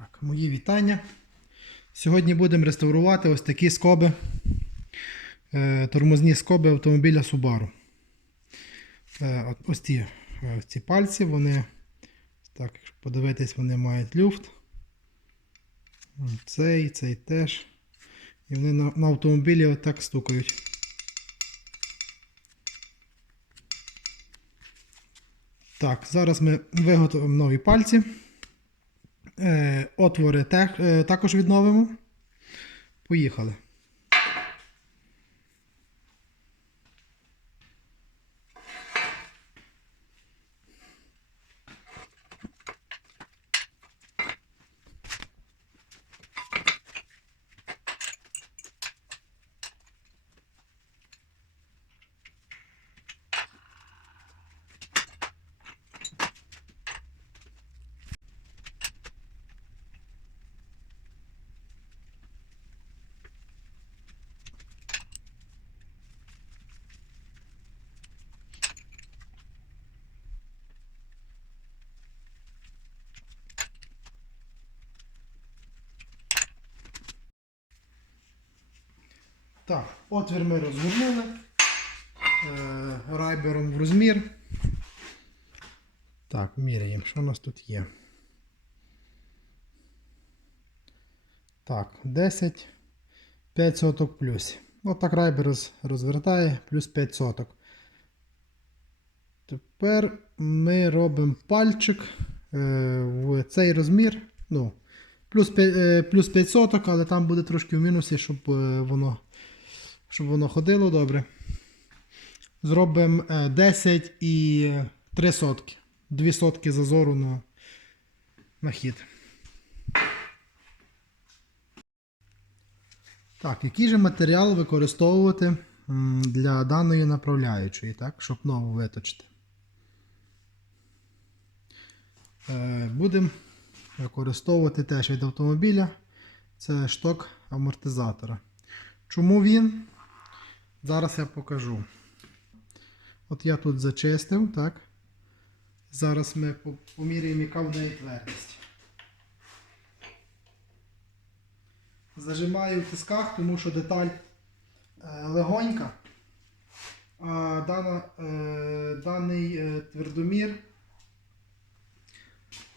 Так, мої вітання. Сьогодні будемо реставрувати ось такі скоби, е, тормозні скоби автомобіля Subaru. Е, ось ці, е, ці пальці, вони, так, якщо подивитись, вони мають люфт. Цей, цей теж. І вони на, на автомобілі отак стукають. Так, зараз ми виготовимо нові пальці. Е, отвори е, також відновимо. Поїхали. Так, отвір ми розгорнули. Е, райбером в розмір. Так, міряємо, що у нас тут є. Так, 10, 5 соток плюс. Отак райбер роз, розвертає, плюс 5 соток. Тепер ми робимо пальчик е, в цей розмір. Ну, плюс 5, е, плюс 5 соток, але там буде трошки в мінусі, щоб воно щоб воно ходило добре. Зробимо е, 10 і 3 сотки. 2 сотки зазору на, на хід. Так, який же матеріал використовувати для даної направляючої, так, щоб нову виточити? Е, Будемо використовувати теж від автомобіля. Це шток амортизатора. Чому він? Зараз я покажу. От я тут зачистив, так? Зараз ми по- поміряємо, яка в неї твердість. Зажимаю в тисках, тому що деталь е, легонька. А дана, е, даний е, твердомір.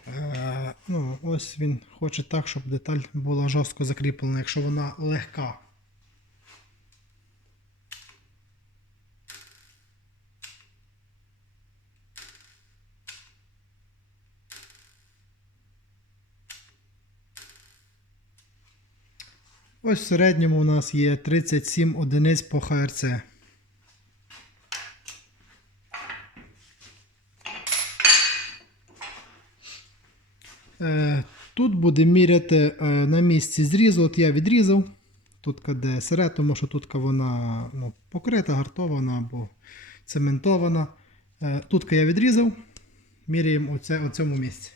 Е, ну, ось він хоче так, щоб деталь була жорстко закріплена, якщо вона легка. Ось в середньому у нас є 37 одиниць по ХРЦ. Е, Тут буде міряти е, на місці зрізу. От я відрізав. Тут де сире, тому що тут вона ну, покрита, гартована або цементована. Е, Тут я відрізав. Міряємо оце, у цьому місці.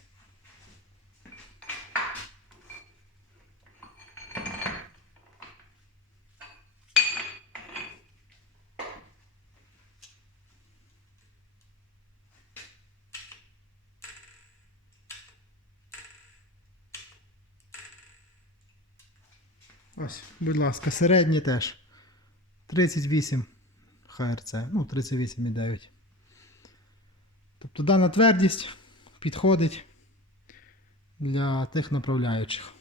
Ось, будь ласка, середнє теж. 38 ХРЦ, ну 38,9. Тобто дана твердість підходить для тих направляючих.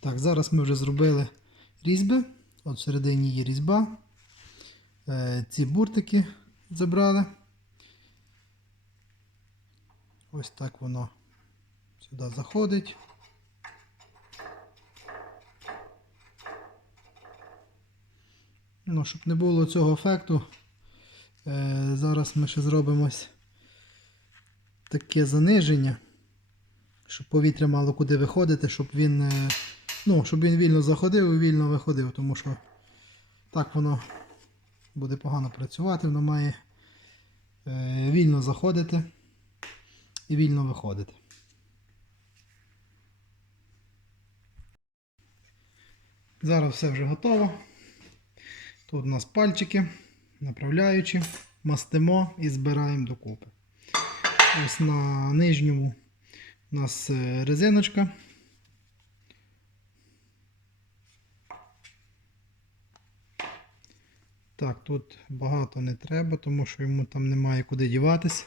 Так, зараз ми вже зробили різьби. От всередині є різьба. Е, ці буртики забрали. Ось так воно сюди заходить. Ну, щоб не було цього ефекту, е, зараз ми ще зробимо таке заниження, щоб повітря мало куди виходити, щоб він, е, ну, щоб він вільно заходив і вільно виходив, тому що так воно буде погано працювати, воно має е, вільно заходити і вільно виходити. Зараз все вже готово. Тут у нас пальчики, направляючі, мастимо і збираємо докупи. Ось на нижньому у нас е, резиночка. Так, тут багато не треба, тому що йому там немає куди діватись.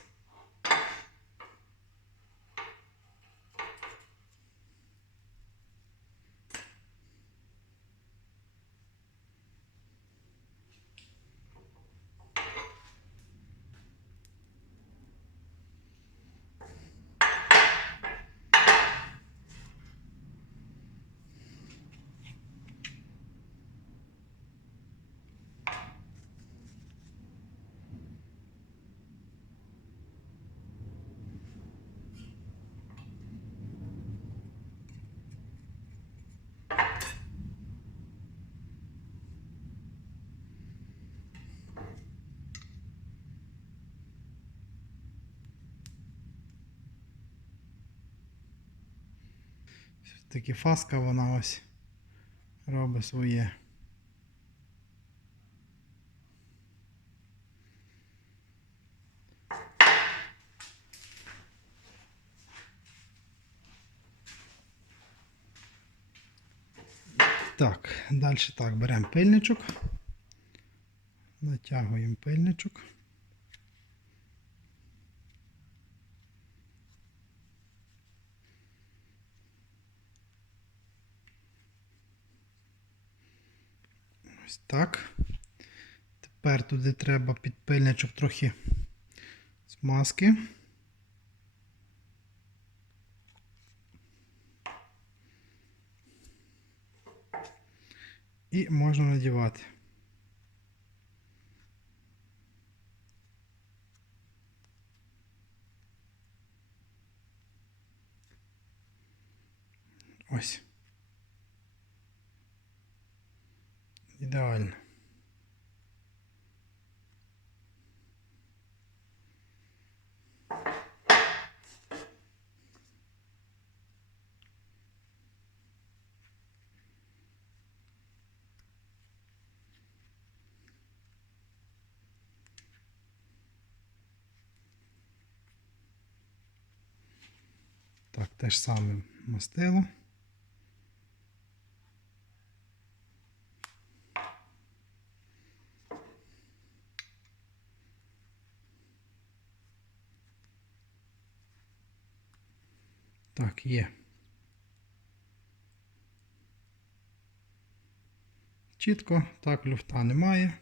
Таки фаска вона ось робить своє. Так, далі так, беремо пильничок, натягуємо пильничок. Ось так. Тепер туди треба під пильничок трохи смазки. І можна надівати. Ось. Ідеально. Так, те ж саме мастило. Так, є. Чітко, так, люфта немає.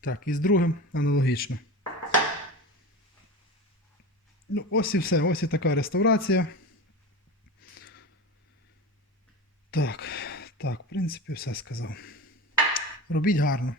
Так, і з другим аналогічно. Ну, ось і все, ось і така реставрація. Так, так, в принципі, все сказав. Робіть гарно.